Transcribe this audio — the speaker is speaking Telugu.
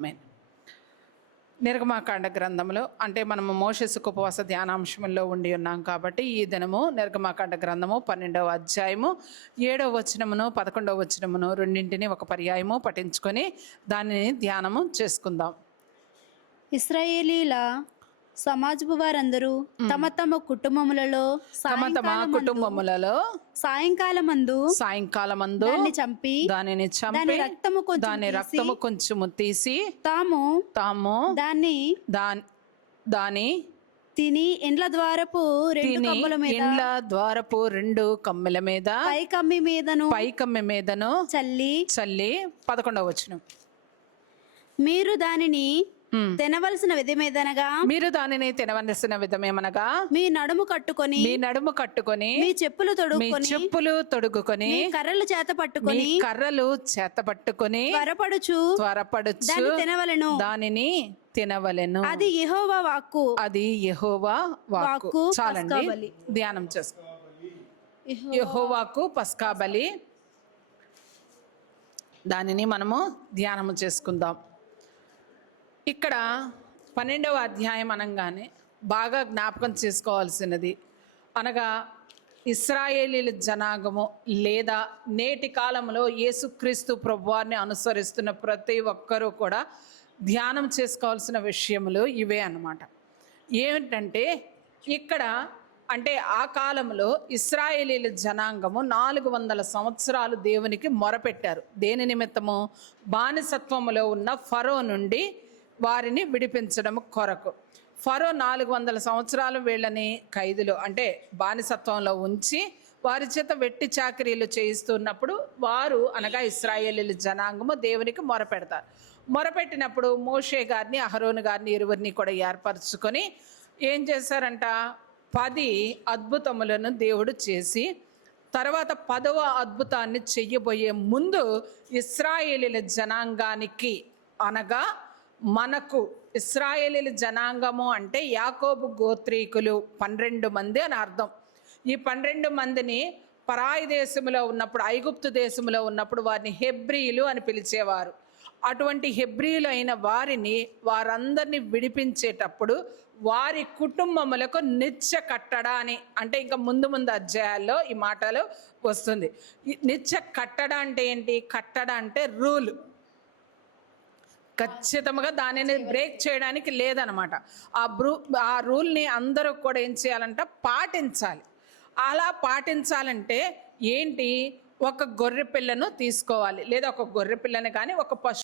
ఆమేన్. నిర్గమాకాండ గ్రంథంలో అంటే మనము మోషేసు ఉపవాస ధ్యానాంశంలో ఉండి ఉన్నాం కాబట్టి ఈ దినము నిర్గమాకాండ గ్రంథము 12వ అధ్యాయము 7వ వచనమును 11వ వచనమును రెండింటిని ఒక పర్యాయము పఠించుకొని దానిని ధ్యానము చేసుకుందాం. ఇశ్రాయేలీల సమాజపు వారందరూ తమ తమ కుటుంబములలో సాయంకాలమందు దానిని చంపి దాని రక్తము కొంచెము తీసి తాము దాని తిని ఇండ్ల ద్వారపు రెండు కమ్మెల మీద పైకమ్మి మీదను చల్లి 11వ వచనం. మీరు దానిని తినవలసిన విధమేమనగా మీ నడుము కట్టుకొని మీ చెప్పులు తొడుగుకొని కర్రలు చేత పట్టుకొని త్వరపడుచు తినవలెను దానిని తినవలెను. అది యెహోవా వాక్కు. చాలండి, ధ్యానం చేసుకో. యెహోవాకు పస్కా బలి, దానిని మనము ధ్యానము చేసుకుందాం. ఇక్కడ 12వ అధ్యాయం అనగానే బాగా జ్ఞాపకం చేసుకోవాల్సినది అనగా ఇశ్రాయేలీల జనాంగము లేదా నేటి కాలంలో యేసుక్రీస్తు ప్రభువారిని అనుసరిస్తున్న ప్రతి ఒక్కరూ కూడా ధ్యానం చేసుకోవాల్సిన విషయములు ఇవే అన్నమాట. ఏమిటంటే ఇక్కడ అంటే ఆ కాలంలో ఇశ్రాయేలీల జనాంగము 400 సంవత్సరాలు దేవునికి మొరపెట్టారు. దేని నిమిత్తము? బానిసత్వములో ఉన్న ఫరో నుండి వారిని విడిపించడం కొరకు. ఫరో 400 సంవత్సరాలు వీళ్ళని ఖైదులో అంటే బానిసత్వంలో ఉంచి వారి చేత వెట్టి చాకరీలు చేయిస్తున్నప్పుడు వారు అనగా ఇశ్రాయేలీల జనాంగము దేవునికి మొరపెడతారు. మొరపెట్టినప్పుడు మోషే గారిని అహరోను గారిని ఇరువురిని కూడా ఏర్పరచుకొని ఏం చేశారంట, 10 అద్భుతములను దేవుడు చేసి తర్వాత 10వ అద్భుతాన్ని చెయ్యబోయే ముందు ఇశ్రాయేలీల జనాంగానికి అనగా మనకు ఇశ్రాయేలీల జనాంగము అంటే యాకోబు గోత్రీకులు 12 మంది అని అర్థం. ఈ 12 మందిని పరాయి దేశంలో ఉన్నప్పుడు ఐగుప్తు దేశంలో ఉన్నప్పుడు వారిని హెబ్రీయులు అని పిలిచేవారు. అటువంటి హెబ్రీయులు అయిన వారందరినీ విడిపించేటప్పుడు వారి కుటుంబములకు నిత్య కట్టడ అని అంటే ఇంకా ముందు అధ్యాయాల్లో ఈ మాటలు వస్తుంది. నిత్య కట్టడ అంటే ఏంటి? కట్టడ అంటే రూల్. ఖచ్చితంగా దానిని బ్రేక్ చేయడానికి లేదనమాట. ఆ రూల్ని అందరూ కూడా ఏం చేయాలంట? పాటించాలి. అలా పాటించాలంటే ఏంటి? ఒక గొర్రె పిల్లను తీసుకోవాలి, లేదా ఒక గొర్రె పిల్లని కానీ ఒక పశు